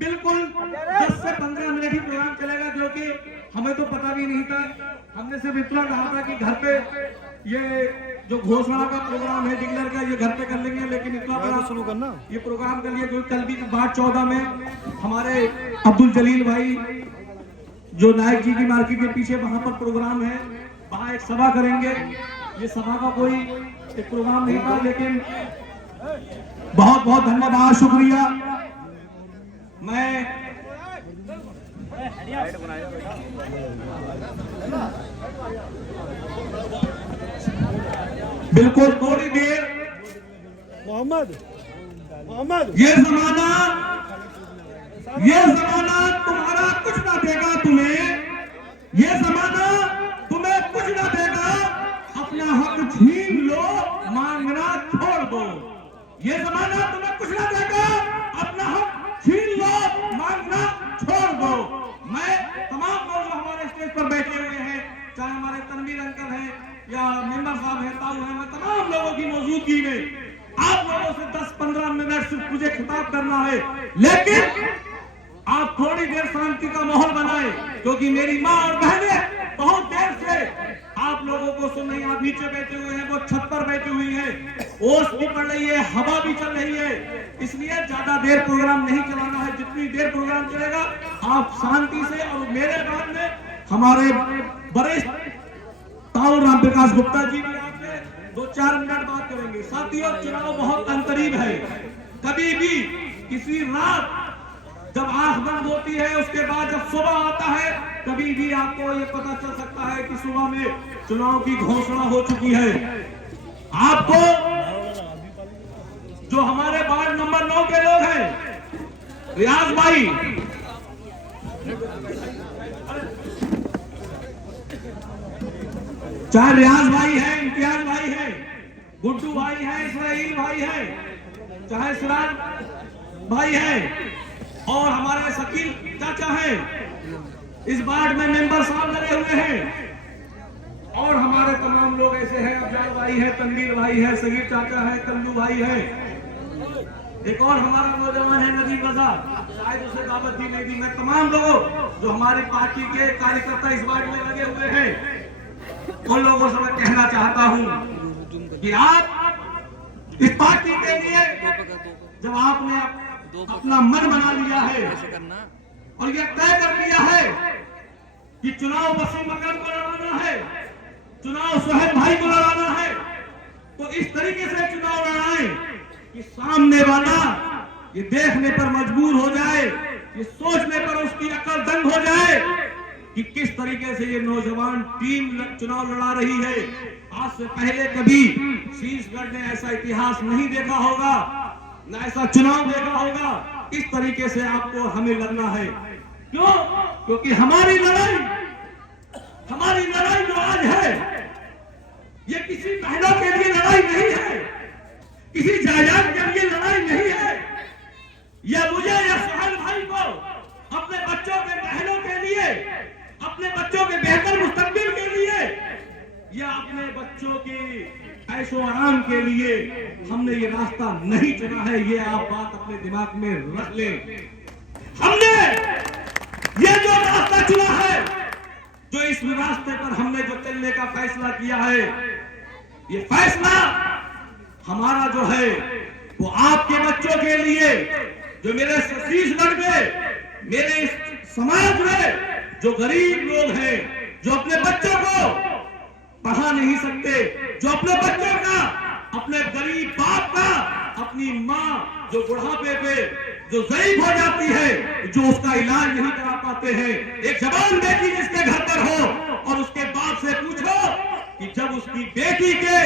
बिल्कुल 10 से 15 मिनट ही प्रोग्राम चलेगा, जो कि हमें तो पता भी नहीं था। हमने सिर्फ इतना कहा था कि घर पे ये जो घोषणा का प्रोग्राम है डिक्लेयर का, ये घर पे कर लेंगे, लेकिन इतना बड़ा शुरू करना ये प्रोग्राम कर लिया। कल भी वार्ड 14 में हमारे अब्दुल जलील भाई जो नायक जी की मार्केट के पीछे वहां पर प्रोग्राम है, वहां एक सभा करेंगे। ये सभा का कोई एक प्रोग्राम नहीं था, लेकिन बहुत बहुत धन्यवाद, शुक्रिया। मैं बिल्कुल थोड़ी देर मोहम्मद ये जमाना तुम्हारा कुछ ना देगा तुम्हें, ये जमाना तुम्हें कुछ ना देगा, अपना हक छीन लो, मांगना छोड़ दो। ये जमाना तुम्हें कुछ ना देगा, अपना हक छीन लो, मांगना छोड़ दो। मैं तमाम लोग जो हमारे स्टेज पर बैठे हुए हैं, चाहे हमारे तनवीर अंकल हैं या मेंबर साहब हैं, ताऊ हैं, मैं तमाम लोगों की मौजूदगी में आप लोगों से 10-15 मिनट सिर्फ मुझे खिताब करना है, लेकिन आप थोड़ी देर शांति का माहौल बनाएं, क्योंकि मेरी माँ और बहनें बहुत देर से आप लोगों को सुन रही हैं। आप नीचे बैठे हुए हैं, वो छत पर बैठी हुई हैं, ओस भी पड़ रही है, हवा भी चल रही है, इसलिए ज्यादा देर प्रोग्राम नहीं चलाना है। जितनी देर प्रोग्राम चलेगा आप शांति से, और मेरे बाद में हमारे वरिष्ठ ताऊ राम प्रकाश गुप्ता जी भी आपसे 2-4 मिनट बात करेंगे। साथियों, चुनाव बहुत अंतरीब है। कभी भी किसी रात जब आंख बंद होती है, उसके बाद जब सुबह आता है, कभी भी आपको ये पता चल सकता है कि सुबह में चुनाव की घोषणा हो चुकी है। आपको जो हमारे वार्ड नंबर 9 के लोग हैं, रियाज भाई, चाहे रियाज भाई है, इम्तियाज भाई है, गुड्डू भाई है, इसराइल भाई है, चाहे सिराज भाई है, और हमारे शकील चाचा हैं, इस वार्ड में मेंबर साहब लगे हुए हैं, और हमारे तमाम लोग ऐसे हैं, अफजाल भाई है, तनवीर भाई है, सगीर चाचा है, कल्लू भाई है, एक और हमारा नौजवान है नदीम रजा, शायद उसे दावत दी नहीं दी। मैं तमाम लोगों जो हमारी पार्टी के कार्यकर्ता इस वार्ड में लगे हुए हैं, उन लोगों से मैं कहना चाहता हूं कि आप इस पार्टी के लिए जब आपने अपना मन बना लिया है और ये तय कर लिया है कि चुनाव वसीम अकरम को लड़ाना है, चुनाव सोहेल भाई को लड़ाना है, तो इस तरीके से चुनाव लड़ाएं कि सामने वाला ये देखने पर मजबूर हो जाए, ये सोचने पर उसकी अकल दंग हो जाए कि किस तरीके से ये नौजवान टीम चुनाव लड़ा रही है। आज से पहले कभी शीशगढ़ ने ऐसा इतिहास नहीं देखा होगा, न ऐसा चुनाव देखा होगा। इस तरीके से आपको हमें लड़ना है। क्यों? क्योंकि हमारी लड़ाई जो आज है, ये किसी बहनों के लिए लड़ाई नहीं है, किसी जायदाद के लिए लड़ाई नहीं है। या मुझे या सोहेल भाई को अपने बच्चों के, बहनों के लिए, अपने बच्चों के बेहतर मुस्तकबिल के लिए, या अपने बच्चों की ऐशो आराम के लिए हमने ये रास्ता नहीं चुना है। ये आप बात अपने दिमाग में रख लें। हमने ये जो रास्ता चुना है, जो इस रास्ते पर हमने जो चलने का फैसला किया है, ये फैसला हमारा जो है वो आपके बच्चों के लिए, जो मेरे छत्तीसगढ़ में, मेरे इस समाज में जो गरीब लोग हैं, जो अपने बच्चों को पढ़ा नहीं सकते, जो अपने बच्चों का, अपने गरीब बाप का, अपनी माँ जो बुढ़ापे पे जो ज़ईफ हो जाती है, जो उसका इलाज नहीं करा पाते हैं, एक जवान बेटी जिसके घर पर हो और उसके बाप से पूछो कि जब उसकी बेटी के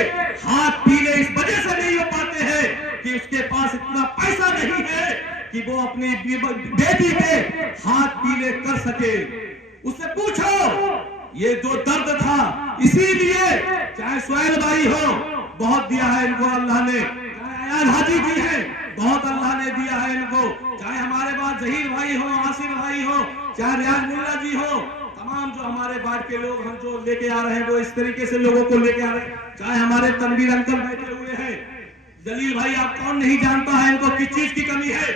हाथ पीले इस वजह से नहीं हो पाते हैं कि उसके पास इतना पैसा नहीं है कि वो अपनी बेटी के हाथ पीले कर सके। उससे पूछो ये जो दर्द था, इसीलिए चाहे सोहेल भाई हो, बहुत दिया है इनको अल्लाह ने, चाहे अयाज हाजी जी हैं, बहुत अल्लाह ने दिया है इनको, चाहे हमारे पास जहीर भाई हो, आसिफ भाई हो, चाहे रियाज मुल्ला जी हो, तमाम जो हमारे बाढ़ के लोग हम जो लेके आ रहे हैं वो इस तरीके से लोगों को लेके आ रहे हैं, चाहे हमारे तनवीर अंकल बैठे हुए हैं, जलील भाई आप कौन नहीं जानता है इनको किस चीज की कमी है,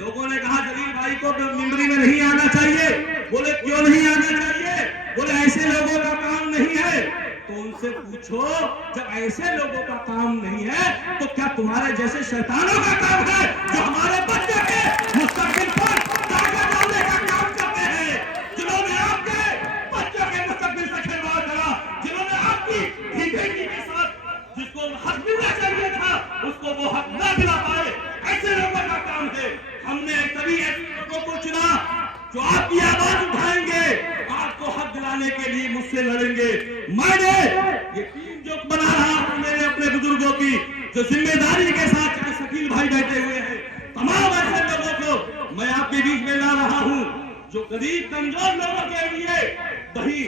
लोगों ने कहा जलील भाई को मिंबरी में नहीं आना चाहिए। बोले क्यों नहीं आना चाहिए? बोले ऐसे लोगों का काम नहीं है। तो उनसे पूछो, जब ऐसे लोगों का काम नहीं है तो क्या तुम्हारे जैसे शैतानों का काम है जो हमारे बच्चे के मुस्तकबिल पर दागा डालने का काम करते हैं, जिन्होंने आपके बच्चों के मुस्तकबिल से खिलवाड़ करा, जिन्होंने आपकी बेटी के साथ जिसको हक मिलना चाहिए था उसको वो हक न दिला पाए, ऐसे लोगों का काम है। हमने तभी ऐसे लोगों को चुना जो आपकी आवाज उठाएंगे, आपको हक दिलाने के लिए मुझसे लड़ेंगे। मैंने ये टीम जो बना रहा हूं मेरे अपने बुजुर्गों की, जो जिम्मेदारी के साथ शकील भाई बैठे हुए हैं, तमाम ऐसे लोगों को मैं आपके बीच में ला रहा हूं जो गरीब कमजोर लोगों के लिए वही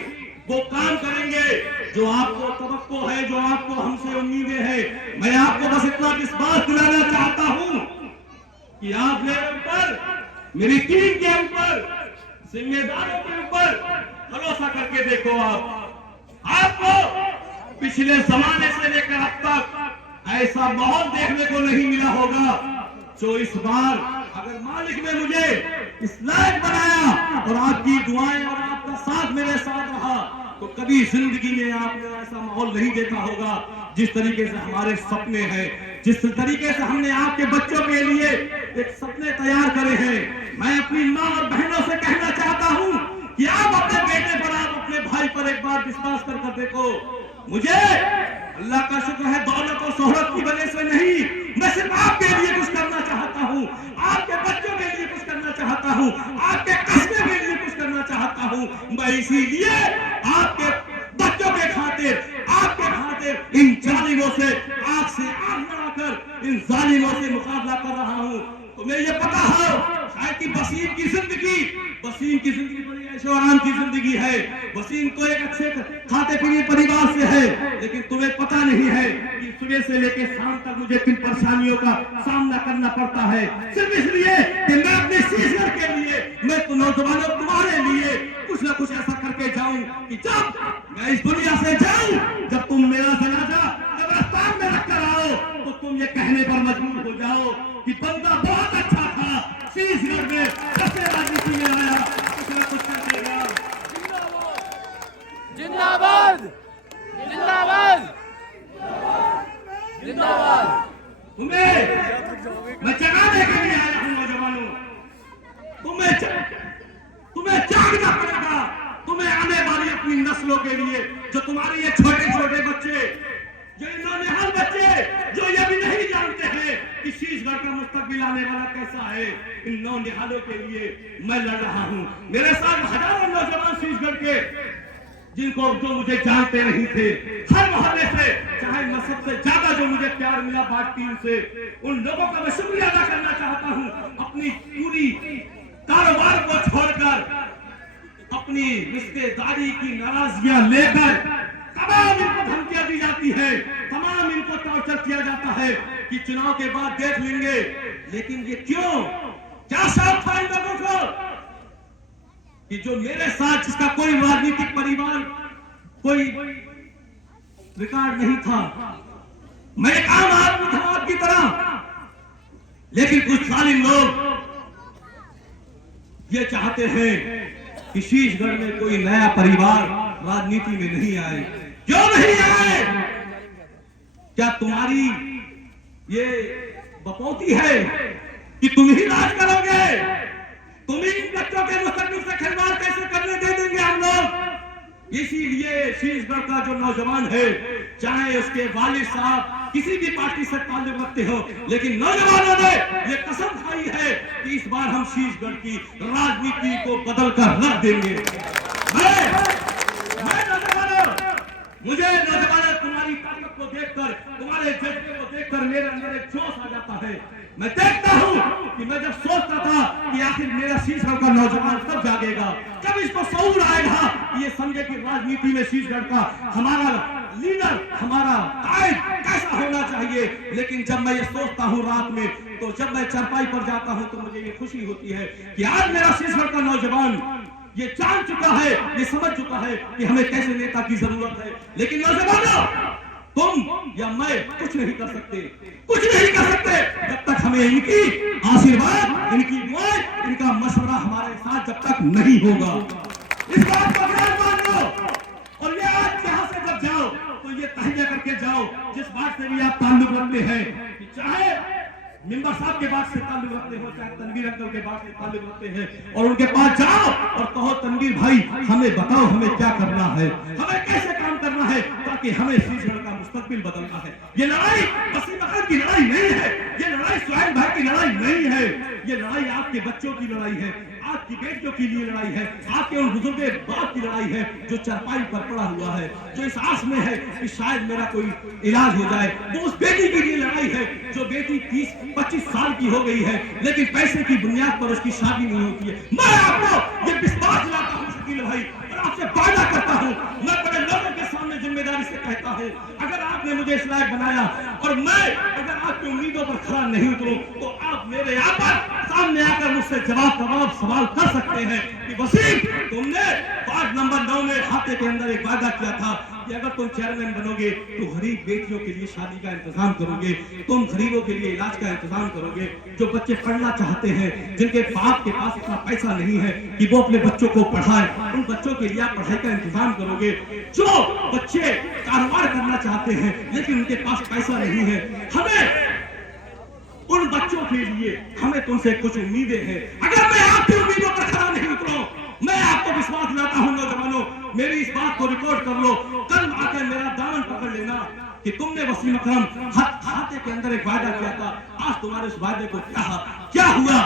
वो काम करेंगे जो आपको तवक्को है, जो आपको हमसे उम्मीदें हैं। मैं आपको बस इतना विश्वास दिलाना चाहता हूं कि आप मेरे ऊपर, मेरी टीम के ऊपर, जिम्मेदारों के ऊपर भरोसा करके देखो। आपको पिछले जमाने से लेकर अब तक ऐसा माहौल देखने को नहीं मिला होगा जो इस बार, अगर मालिक ने मुझे इस लायक बनाया और आपकी दुआएं और आपका साथ मेरे साथ रहा तो कभी जिंदगी में आपने ऐसा माहौल नहीं देखा होगा जिस तरीके से हमारे सपने हैं, जिस तरीके से हमने आपके बच्चों के लिए एक सपने तैयार करे हैं। मैं अपनी माँ और बहनों से कहना चाहता हूँ कि आप अपने बेटे पर, आप अपने भाई पर एक बार विश्वास कर देखो। मुझे अल्लाह का शुक्र है दौलत और शोहरत की वजह से नहीं, मैं सिर्फ आपके लिए कुछ करना चाहता हूँ, आपके बच्चों के लिए कुछ करना चाहता हूँ, आपके कस्बे के लिए कुछ करना चाहता हूँ। मैं इसीलिए आपके बच्चों के खातिर, आपके खातिर इन जालिमों से आग से आग लड़ाकर इन जालिमों से मुकाबला कर रहा हूँ। तुम्हें ये पता है शायद कि वसीम की जिंदगी बड़ी ऐशो आराम की जिंदगी है। वसीम तो एक अच्छे खाते पीने परिवार से है, लेकिन तुम्हें पता नहीं है कि सुबह से लेकर शाम तक मुझे किन परेशानियों का सामना करना पड़ता है, सिर्फ इसलिए कि मैं अपने शीशर के लिए, मैं तो नौजवानों तुम्हारे लिए कुछ ना कुछ ऐसा करके जाऊं कि जब मैं इस दुनिया से जाऊं, जब तुम मेरा जनाजा कब्रिस्तान में रख कर आओ तो तुम ये कहने पर मजबूर हो जाओ कि बंदा बहुत अच्छा था, शीशगढ़ में कैसे राजनीति में आया, कुछ ना कुछ कर देगा। जिंदाबाद जिंदाबाद जिंदाबाद। तुम्हें मैं जगाने के लिए आया हूं नौजवानों, तुम्हें जागना पड़ेगा। तुम्हें आने वाली अपनी नस्लों के लिए, जो तुम्हारे ये छोटे छोटे बच्चे, जो नौनिहाल बच्चे जो ये भी नहीं जानते हैं कि शीशगढ़ का मुस्तकबिल आने वाला कैसा है, इन नौनिहालों के लिए मैं लड़ रहा हूं। मेरे साथ हजारों नौजवान शीशगढ़ के जिनको जो मुझे जानते नहीं थे, हर मोहल्ले से, चाहे मैं सबसे ज्यादा जो मुझे प्यार मिला बात टीम से, उन लोगों का मैं शुक्रिया अदा करना चाहता हूं। अपनी पूरी कारोबार को छोड़कर, अपनी रिश्तेदारी की नाराजगियां लेकर तमाम इनको धमकियां दी जाती है, तमाम इनको टॉर्चर किया जाता है कि चुनाव के बाद देख लेंगे। लेकिन ये क्यों? क्या शौक था इन लोगों को कि जो मेरे साथ, जिसका कोई राजनीतिक परिवार, कोई रिकॉर्ड नहीं था, मैं एक आम आदमी था आपकी तरह, लेकिन कुछ जालिम लोग ये चाहते हैं कि शीशगढ़ में कोई नया परिवार राजनीति में नहीं आए। क्यों नहीं आए? क्या तुम्हारी ये बपौती है कि तुम ही राज करोगे? तुम ही इन बच्चों के मुस्तकबिल से खिलवाड़ कैसे करने दे देंगे हम लोग? इसीलिए शीशगढ़ का जो नौजवान है, चाहे उसके वालिद साहब किसी भी पार्टी से ताल्लुक रखते हो, लेकिन नौजवानों ने ये कसम खाई है कि इस बार हम शीशगढ़ की राजनीति को बदल कर रख देंगे। मुझे नौजवानों तुम्हारी ताकत को देखकर, तुम्हारे जज्बे को देखकर मेरे अंदर एक जोश आ जाता है। मैं देखता हूं कि मैं जब सोचता था कि आखिर मेरा शीशगढ़ का नौजवान कब जागेगा, कब इसको शऊर आएगा कि ये समझे कि राजनीति में शीशगढ़ का हमारा लीडर, हमारा कायद कैसा होना चाहिए। लेकिन जब मैं ये सोचता हूं रात में, तो जब मैं चरपाई पर जाता हूं तो मुझे ये खुशी होती है कि आज मेरा शीशगढ़ का नौजवान ये जान चुका है, ये समझ चुका है कि हमें कैसे नेता की जरूरत है। लेकिन नौजवानों, तुम या मैं कुछ नहीं कर सकते, कुछ नहीं कर सकते जब तक हमें इनकी आशीर्वाद, इनकी दुआएं, इनका मशवरा हमारे साथ जब तक नहीं होगा, इस बात को ध्यान मान लो। और ये आज यहाँ से जब जाओ तो ये तहैया करके जाओ, जिस बात से भी आप ताल्लुक रखते हैं, चाहे मिंबर साहब के बात से ताल्लुक रखते हो, चाहे तनवीर अंकल के बात से ताल्लुक रखते हैं, और उनके पास जाओ और कहो तनवीर भाई हमें बताओ हमें क्या करना है, हमें कैसे काम करना है ताकि हमें शीशगढ़ का मुस्तकबिल बदलना है। ये लड़ाई वसीम अख्तर की लड़ाई नहीं है, ये लड़ाई सुहेल भाई की लड़ाई नहीं है, ये लड़ाई आपके बच्चों की लड़ाई है, आपकी बेटियों के लिए लड़ाई है, आपके उन बुजुर्ग बाप की लड़ाई है जो चरपाई पर पड़ा हुआ है, जो इस आस में है कि शायद मेरा कोई इलाज हो जाए। वो उस बेटी के लिए लड़ाई है जो बेटी 30-25 साल की हो गई है लेकिन पैसे की बुनियाद पर उसकी शादी नहीं होती है। मैं आपको ये विश्वास दिलाता हूँ शकील भाई, और आपसे वादा करता हूँ, मैं बड़े लोगों के सामने जिम्मेदारी से कहता हूँ, अगर आपने मुझे इस लायक बनाया और मैं अगर आपकी उम्मीदों पर खरा नहीं उतरूं तो आप मेरे यहाँ पर सामने आकर मुझसे जवाब सवाल कर सकते हैं कि वसीम तुमने वार्ड नंबर 9 में हाथे के अंदर एक वादा किया था कि अगर तुम चेयरमैन बनोगे तो गरीब बेटियों के लिए शादी का इंतजाम करोगे, तुम गरीबों के लिए इलाज का इंतजाम करोगे, जो बच्चे पढ़ना चाहते हैं जिनके बाप के पास इतना पैसा नहीं है कि वो अपने बच्चों को पढ़ाए, उन बच्चों के लिए आप पढ़ाई का इंतजाम करोगे, जो बच्चे कारोबार करना चाहते हैं लेकिन उनके पास पैसा नहीं है, हमें उन बच्चों के लिए हमें तुमसे कुछ उम्मीदें हैं। अगर मैं आपकी उम्मीदों पर खरा नहीं उतरूं, मैं आपको विश्वास दिलाता हूं नौजवानों, मेरी इस बात को रिकॉर्ड कर लो, कल आकर मेरा दामन पकड़ लेना कि तुमने वसीम अकरम हाथे के अंदर एक वादा किया था, आज तुम्हारे उस वादे को क्या हुआ।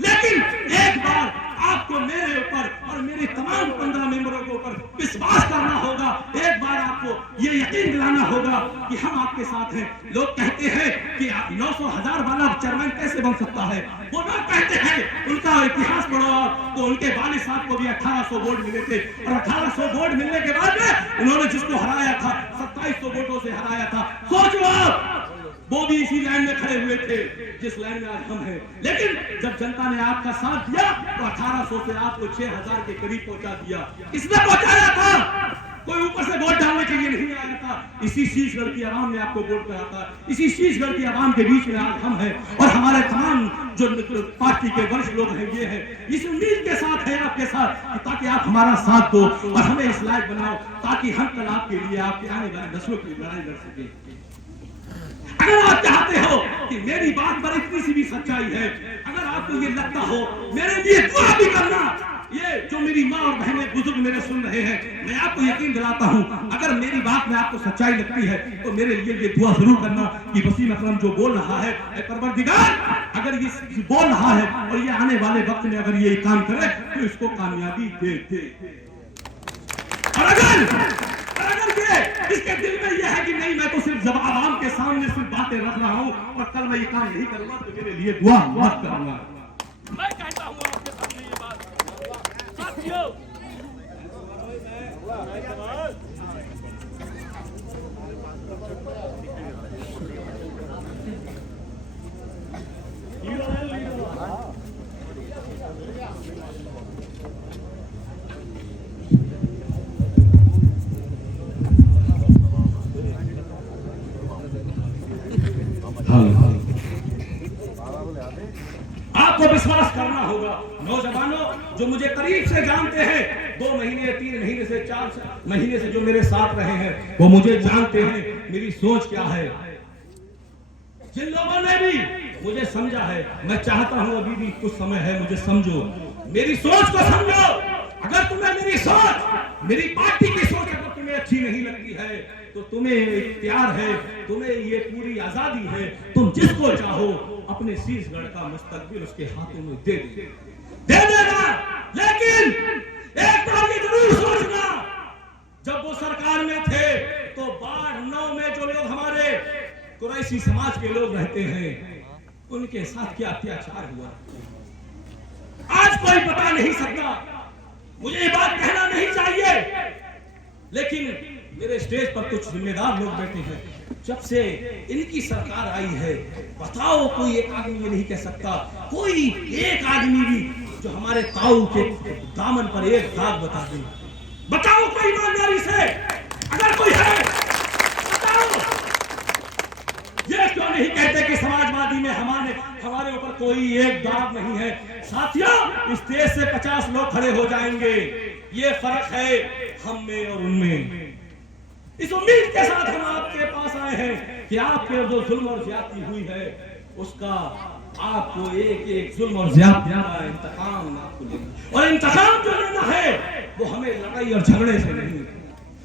लेकिन एक बार आपको मेरे ऊपर और मेरे तमाम 15 मेंबरों के ऊपर विश्वास करना होगा, एक बार आपको ये यकीन दिलाना होगा कि हम आपके साथ हैं। लोग कहते हैं कि 900,000 वाला चेयरमैन कैसे बन सकता है, वो लोग कहते हैं, उनका इतिहास पढ़ो तो उनके वालिद साहब को भी 1800 वोट मिले थे और 1800 वोट मिलने के बाद में उन्होंने जिसको हराया था 2700 वोटों से हराया था। सोचो आप, वो भी इसी लाइन में खड़े हुए थे जिस लाइन में आज हम हैं, लेकिन जब जनता ने आपका साथ दिया तो 1800 से आपको 6000 के करीब पहुंचा दिया। किसने पहुंचाया था? कोई ऊपर से वोट डालने के लिए नहीं आया था, इसी शीशगढ़ की आवाम ने आपको वोट दिया था, इसी शीशगढ़ की आवाम के बीच में आज हम हैं और हमारे तमाम जो पार्टी के वरिष्ठ लोग हैं ये हैं, इस उम्मीद के साथ है आपके साथ ताकि आप हमारा साथ दो और हमें इस लायक बनाओ ताकि हम कल आपके लिए आपके आने वाली नस्लों की लड़ाई लड़ सके। अगर आप चाहते हो कि मेरी बात पर इतनी सी भी सच्चाई है, अगर आपको ये लगता हो मेरे लिए दुआ भी करना, ये जो मेरी माँ और बहनें बुजुर्ग मेरे सुन रहे हैं, मैं आपको यकीन दिलाता हूँ अगर मेरी बात में आपको सच्चाई लगती है तो मेरे लिए ये दुआ जरूर करना कि वसीम अकरम जो बोल रहा है, परवरदिगार अगर ये बोल रहा है और ये आने वाले वक्त में अगर ये काम करे तो इसको कामयाबी दे। और अगर इसके दिल में यह है कि नहीं मैं तो सिर्फ आवाम के सामने सिर्फ बातें रख रहा हूं और कल मैं ये काम नहीं करूंगा तो मेरे लिए दुआ मत करूंगा। मैं कहता हूं आपके सामने ये बात साथियों, आपको विश्वास करना होगा। नौजवानों जो मुझे करीब से जानते हैं, 2 महीने 3 महीने से 4 महीने से जो मेरे साथ रहे हैं वो मुझे जानते हैं मेरी सोच क्या है। जिन लोगों ने भी मुझे समझा है, मैं चाहता हूं अभी भी कुछ समय है, मुझे समझो, मेरी सोच को समझो। अगर तुम्हें मेरी सोच, मेरी पार्टी की सोच अगर तुम्हें अच्छी नहीं लगती है तो तुम्हें इख्तियार है, तुम्हें ये पूरी आजादी है, तुम जिसको चाहो अपने शीशगढ़ का मुस्तकबिल उसके हाथों में दे देना। लेकिन एक बात ये जरूर सोचना, जब वो सरकार में थे तो वार्ड 9 में जो लोग हमारे कुरैशी समाज के लोग रहते हैं उनके साथ क्या अत्याचार हुआ आज कोई बता नहीं सकता। मुझे ये बात कहना नहीं चाहिए, लेकिन मेरे स्टेज पर कुछ जिम्मेदार लोग बैठे हैं, जब से इनकी सरकार आई है बताओ कोई एक आदमी ये नहीं कह सकता, कोई एक आदमी भी जो हमारे ताऊ के दामन पर एक दाग बता दे। बताओ कोई ईमानदारी से, अगर कोई है बताओ। ये क्यों नहीं कहते कि समाजवादी में हमारे ऊपर कोई एक दाग नहीं है? साथियों, इस देश से 50 लोग खड़े हो जाएंगे। ये फर्क है हम में और उनमें। इस उम्मीद के साथ हम आपके पास आए हैं कि आपके जो जुल्म और ज्यादती हुई है उसका आपको एक एक जुल्म और ज्यादती का इंतकाम आपको लेना, और इंतकाम जो लेना है वो हमें लड़ाई और झगड़े से नहीं,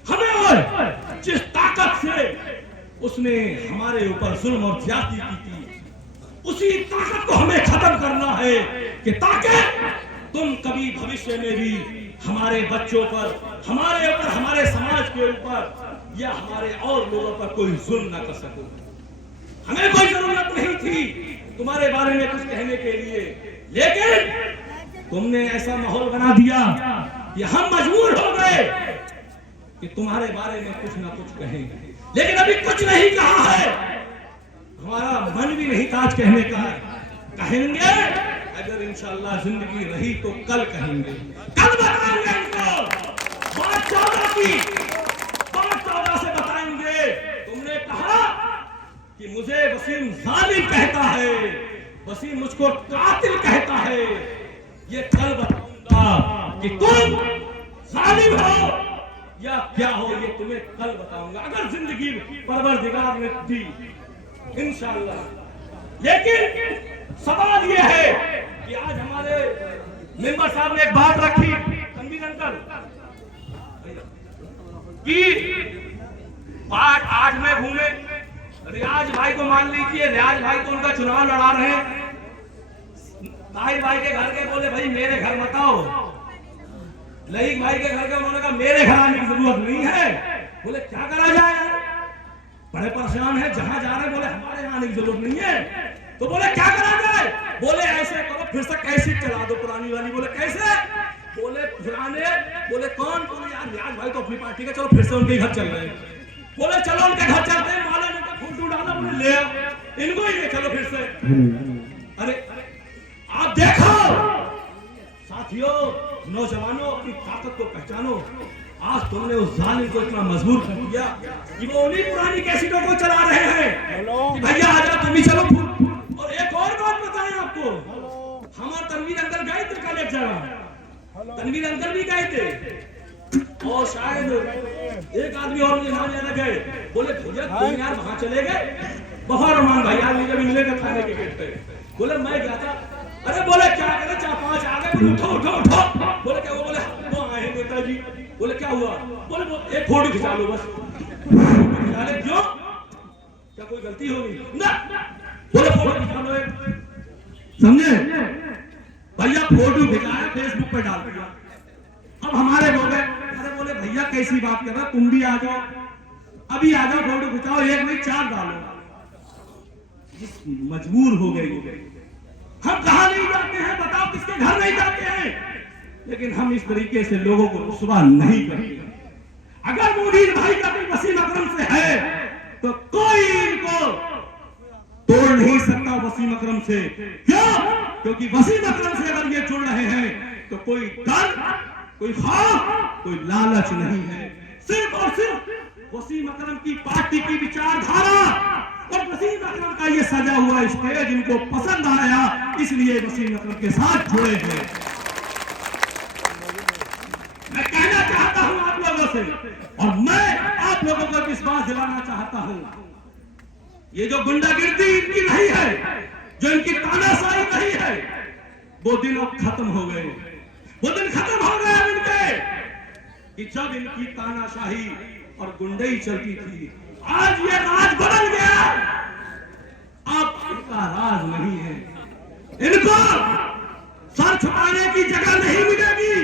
हमें और जिस ताकत से उसने हमारे ऊपर जुल्म और ज्यादती की थी उसी ताकत को हमें खत्म करना है कि ताकि तुम कभी भविष्य में भी हमारे बच्चों पर, हमारे ऊपर, हमारे समाज के ऊपर या हमारे और लोगों पर कोई जुल्म न कर सको। हमें कोई जरूरत नहीं थी तुम्हारे बारे में कुछ कहने के लिए, लेकिन तुमने ऐसा माहौल बना दिया कि हम मजबूर हो गए कि तुम्हारे बारे में कुछ ना कुछ कहें। लेकिन अभी कुछ नहीं कहा है, हमारा मन भी नहीं ताज कहने का। कहेंगे अगर इंशाअल्लाह जिंदगी रही तो कल कहेंगे, कल बताएंगे इनको। बात 14 से बताएंगे। तुमने कहा कि मुझे वसीम जालिम कहता है, वसीम मुझको कातिल कहता है। ये कल बताऊंगा कि तुम जालिम हो या क्या हो, ये तुम्हें कल बताऊंगा अगर जिंदगी परवरदिगार ने दी इंशाअल्लाह। लेकिन सवाल ये है कि आज हमारे मेंबर साहब ने एक बात रखी, तनवीर अंकल, कि पार्ट 8 में घूमे, रियाज भाई को मान लीजिए, रियाज भाई तो उनका चुनाव लड़ा रहे हैं, ताहिर भाई के घर के बोले भाई मेरे घर मत आओ, लईक भाई के घर के उन्होंने कहा मेरे घर आने की जरूरत नहीं है। बोले क्या करा जाए, बड़े परेशान है, जहां जा रहे बोले हमारे यहाँ आने की जरूरत नहीं है। तो बोले क्या करा जाए, बोले ऐसे करो फिर से कैसेट चला दो पुरानी वाली। बोले कैसे, बोले पुराने, बोले कौन, बोले यार रियाज भाई तो अपनी पार्टी के, चलो फिर से उनके घर चल रहे हैं। बोले चलो उनके घर चलते हैं, माला ने का फोटो डाला, बोले ले आओ इनको ही ले चलो फिर से। अरे आप देखो साथियों, नौजवानों, अपनी ताकत को पहचानो। आज तुमने उस जालिम को इतना मजबूर कर दिया कि वो उन्हीं पुरानी कैसेटों को चला रहे हैं कि भैया आजा तुम ही चलो। और एक और बात बताएं आपको, हमारे तनवीर अंकल गए थे कल एक जगह, तनवीर अंकल भी गए थे और शायद एक आदमी और मुझे नाम लेना गए। बोले भैया तुम यार वहां चले गए, बफर रहमान भाई यार मुझे मिलने का खाने के गेट पे। बोले मैं गया था। अरे बोले क्या करे, 4-5 आ गए, उठो उठो उठो। बोले क्या हुआ, बोले वो आए नेताजी। बोले क्या हुआ, बोले वो एक फोटो खिंचा लो बस। खिंचा ले क्यों, क्या कोई गलती होगी ना? बोले फोटो खिंचा लो, समझे भैया, फोटो खिंचाया फेसबुक पे डाल दिया। अब हमारे बोले, अरे बोले भैया कैसी बात कर रहे, तुम भी आ जाओ, अभी आ जाओ, फोटो खिंचाओ, एक नहीं 4 डालो। मजबूर हो गए। हम कहां नहीं जाते हैं, बताओ किसके घर नहीं जाते हैं, लेकिन हम इस तरीके से लोगों को रुसवा नहीं करते। अगर मुदीर भाई का दिल वसीम अकरम से है तो कोई इनको तोड़ नहीं सकता वसीम अकरम से। क्यों? क्योंकि वसीम अकरम से अगर ये जुड़ रहे हैं तो कोई डर, कोई खौफ, कोई लालच नहीं है। सिर्फ और सिर्फ वसीम अकरम की पार्टी की विचारधारा और वसीम अकरम का ये सजा हुआ स्टेज इनको पसंद आया, इसलिए वसीम अकरम के साथ जुड़े हैं। मैं कहना चाहता हूं आप लोगों से, और मैं आप लोगों को विश्वास दिलाना चाहता हूं, ये जो गुंडागिर्दी इनकी नहीं है, जो इनकी तानाशाही नहीं है, वो दिन अब खत्म हो गए। वो दिन खत्म हो गए इनके कि जब इनकी तानाशाही और गुंडई चलती थी। आज ये राज बदल गया, अब इनका राज नहीं है। इनको सर छुपाने की जगह नहीं मिलेगी।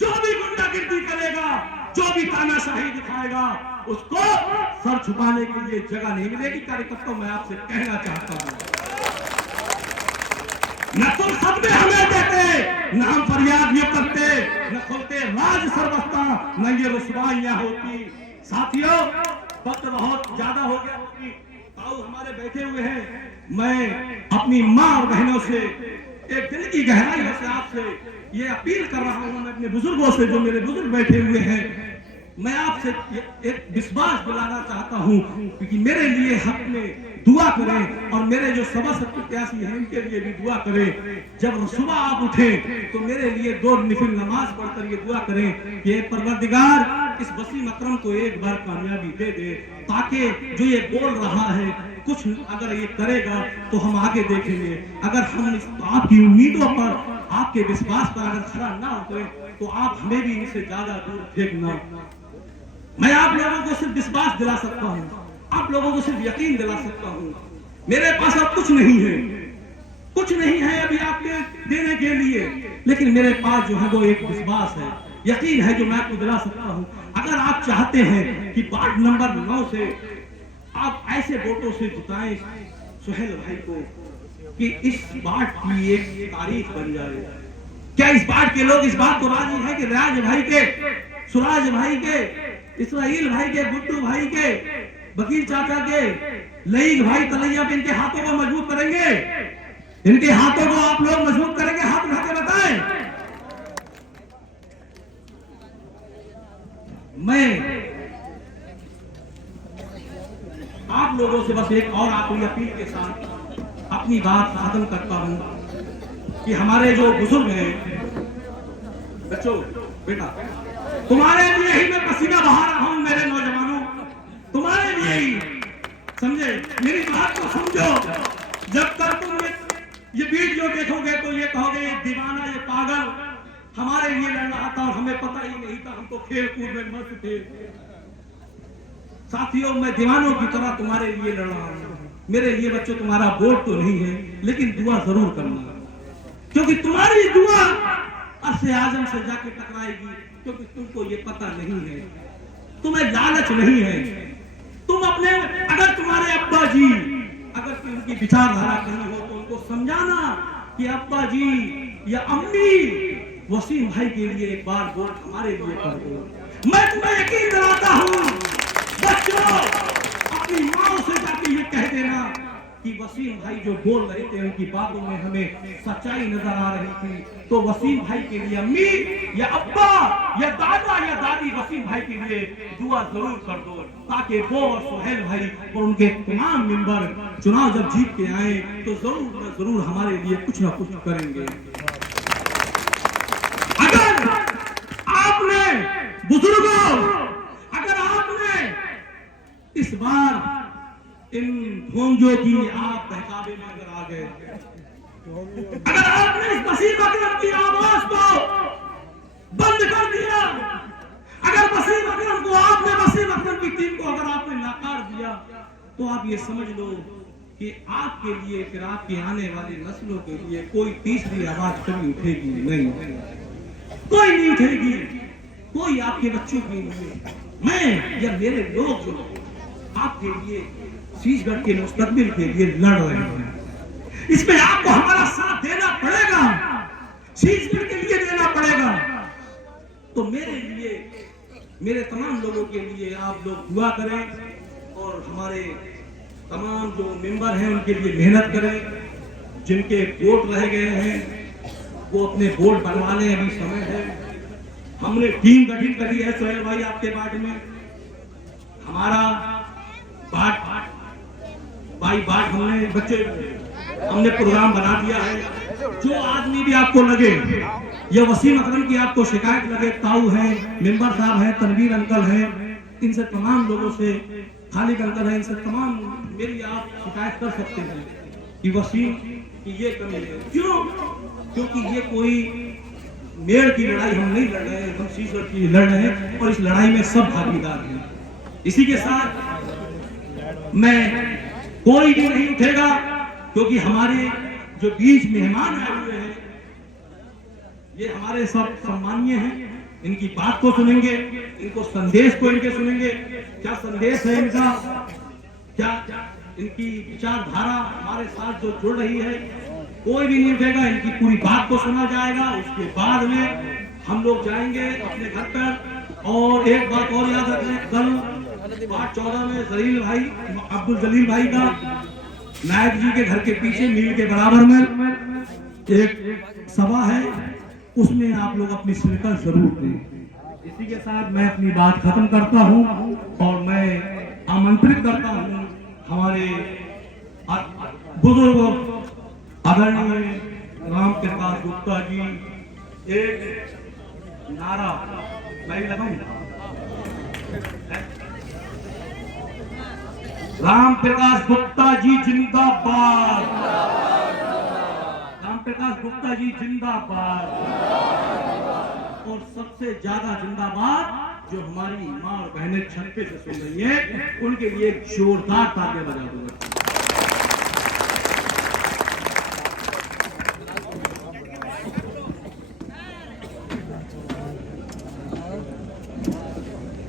जो भी गुंडागिर्दी करेगा, जो भी तानाशाही दिखाएगा, उसको सर छुपाने के लिए जगह नहीं मिलेगी। कार्यकर्ताओं मैं आपसे कहना चाहता हूं, न तुम सदमे हमें देते, न हम फरियाद ये करते, न खुलते राज सरबस्ता, न ये रुसवाइयां होती। साथियों, वक्त बहुत ज्यादा हो गया, ताऊ हमारे बैठे हुए हैं। मैं अपनी माँ और बहनों से एक दिल की गहराइयों से आपसे ये अपील कर रहा हूं, मैं अपने बुजुर्गों से, जो मेरे बुजुर्ग बैठे हुए हैं, मैं आपसे एक विश्वास दिलाना चाहता हूं कि मेरे लिए हक में दुआ करें और मेरे जो सदस्य प्रत्याशी हैं उनके लिए भी दुआ करें। जब सुबह आप उठे तो मेरे लिए 2 निफिल नमाज पढ़कर ये दुआ करें कि परवरदिगार इस वसीम अकरम को एक बार कामयाबी दे दे, ताकि जो ये बोल रहा है कुछ अगर ये करेगा तो हम आगे देखेंगे। अगर हम आपकी उम्मीदों पर, आपके विश्वास पर अगर खरा ना उतरे तो आप हमें भी इनसे ज्यादा दूर फेंकना। मैं आप लोगों को सिर्फ विश्वास दिला सकता हूँ, आप लोगों को सिर्फ यकीन दिला सकता हूँ। मेरे पास अब कुछ नहीं है, कुछ नहीं है अभी आपके देने के लिए, लेकिन मेरे पास जो है वो एक विश्वास है, यकीन है जो मैं आपको दिला सकता हूँ। अगर आप चाहते हैं कि वार्ड नंबर 9 से आप ऐसे वोटों से जिताएं सुहेल भाई को कि इस वार्ड की एक तारीख बन जाए, क्या इस वार्ड के लोग इस बात को राजी है कि राज भाई के, सुराज भाई के, इस्माइल भाई के, गुड्डू भाई के, वकील चाचा के, लईक भाई तलैया पे इनके हाथों को मजबूत करेंगे? इनके हाथों को आप लोग मजबूत करेंगे? हाथ उठा के बताएं। मैं आप लोगों से बस एक और आखिरी अपील के साथ अपनी बात खत्म करता हूं कि हमारे जो बुजुर्ग हैं, बच्चों, बेटा, तुम्हारे लिए ही मैं पसीना बहा रहा हूं मेरे नौजवानों, तुम्हारे लिए ही, समझे? मेरी बात को समझो। जब तक तुम ये वीडियो देखोगे तो ये कहोगे ये दीवाना, ये पागल हमारे लिए लड़ रहा था और हमें पता ही नहीं था, हम तो खेल कूद में मस्त थे। साथियों, मैं दीवानों की तरह तुम्हारे लिए लड़ रहा हूं। मेरे लिए बच्चों तुम्हारा वोट तो नहीं है, लेकिन दुआ जरूर करना, क्योंकि तुम्हारी दुआ अर्श आजम से जाके टकराएगी। क्योंकि तुमको ये पता नहीं है, तुम्हें लालच नहीं है। तुम अपने, अगर तुम्हारे अब्बा जी, अगर उनकी विचारधारा कहीं हो तो उनको समझाना कि अब्बा जी या अम्मी वसीम भाई के लिए एक बार वोट हमारे लिए कर दो। मैं तुम्हें यकीन दिलाता हूं बच्चों, अपनी माँ से जाके ये कह देना कि वसीम भाई जो बोल रहे थे उनकी बातों में हमें सच्चाई नजर आ रही थी, तो वसीम भाई के लिए अम्मी या अब्बा या दादा या दादी वसीम भाई के लिए दुआ जरूर कर दो, ताकि वो और सुहेल भाई और उनके तमाम मेंबर चुनाव जब जीत के आए तो जरूर हमारे लिए कुछ ना कुछ करेंगे। अगर आपने बुजुर्गों, अगर आपने इस बार इन ढोंगियों की आप बहकावे में अगर आ गए, अगर आपने इस वसीम अकरम की आवाज को बंद कर दिया, अगर वसीम अकरम को, आपने वसीम अकरम की टीम को अगर आपने नकार दिया, तो आप ये समझ लो कि आपके लिए, फिर आपके आने वाली नस्लों के लिए कोई तीसरी आवाज कभी उठेगी नहीं, कोई नहीं उठेगी, कोई आपके बच्चों के लिए, मैं या मेरे लोग जो आपके लिए शीशगढ़ के मुस्तकबिल के लिए लड़ रहे हैं, इसमें आपको हमारा साथ देना पड़ेगा, शीशगढ़ के लिए देना पड़ेगा। तो मेरे लिए, मेरे तमाम लोगों के लिए आप लोग दुआ करें और हमारे तमाम जो मेंबर हैं उनके लिए मेहनत करें। जिनके वोट रह गए हैं वो अपने वोट बनवा लें, अभी समय है। हमने टीम गठित करी है सुहेल भाई आपके वार्ड में, हमारा बाट हमने बच्चे हमने प्रोग्राम बना दिया है। जो आदमी भी आपको लगे, ये वसीम अकरम की आपको शिकायत लगे, ताऊ है, मेंबर साहब है, तनवीर अंकल है, इनसे तमाम लोगों से, खालिद अंकल है, इनसे तमाम मेरी आप शिकायत कर सकते हैं कि वसीम की ये कमी है। क्यों? क्योंकि ये कोई मेड़ की लड़ाई हम नहीं लड़ रहे हैं, हम शीशगढ़ की लड़ रहे हैं और इस लड़ाई में सब भागीदार हैं। इसी के साथ मैं, कोई भी नहीं उठेगा, क्योंकि हमारे जो बीच मेहमान आए हुए हैं ये हमारे सब सम्मानीय हैं, इनकी बात को सुनेंगे, इनको संदेश को इनके सुनेंगे, क्या संदेश है इनका, क्या इनकी विचारधारा हमारे साथ जो जुड़ रही है, कोई भी नहीं उठेगा, इनकी पूरी बात को सुना जाएगा। उसके बाद में हम लोग जाएंगे अपने घर पर। और एक बात और याद रखें, कल वार्ड 14 में जलील भाई, अब्दुल जलील भाई का नायक जी के घर के पीछे मील के बराबर में एक सभा है, उसमें आप लोग अपनी शिरकत जरूर दें। इसी के साथ मैं अपनी बात खत्म करता हूं और मैं आमंत्रित करता हूं हमारे बुजुर्ग आदरणीय राम प्रकाश गुप्ता जी। एक नारा मैं भी लगाऊंगा, राम प्रकाश गुप्ता जी जिंदाबाद, राम प्रकाश गुप्ता जी जिंदाबाद। और सबसे ज्यादा जिंदाबाद जो हमारी माँ और बहनें छत पे से सुन रही है, उनके लिए जोरदार तालियां बजा दो।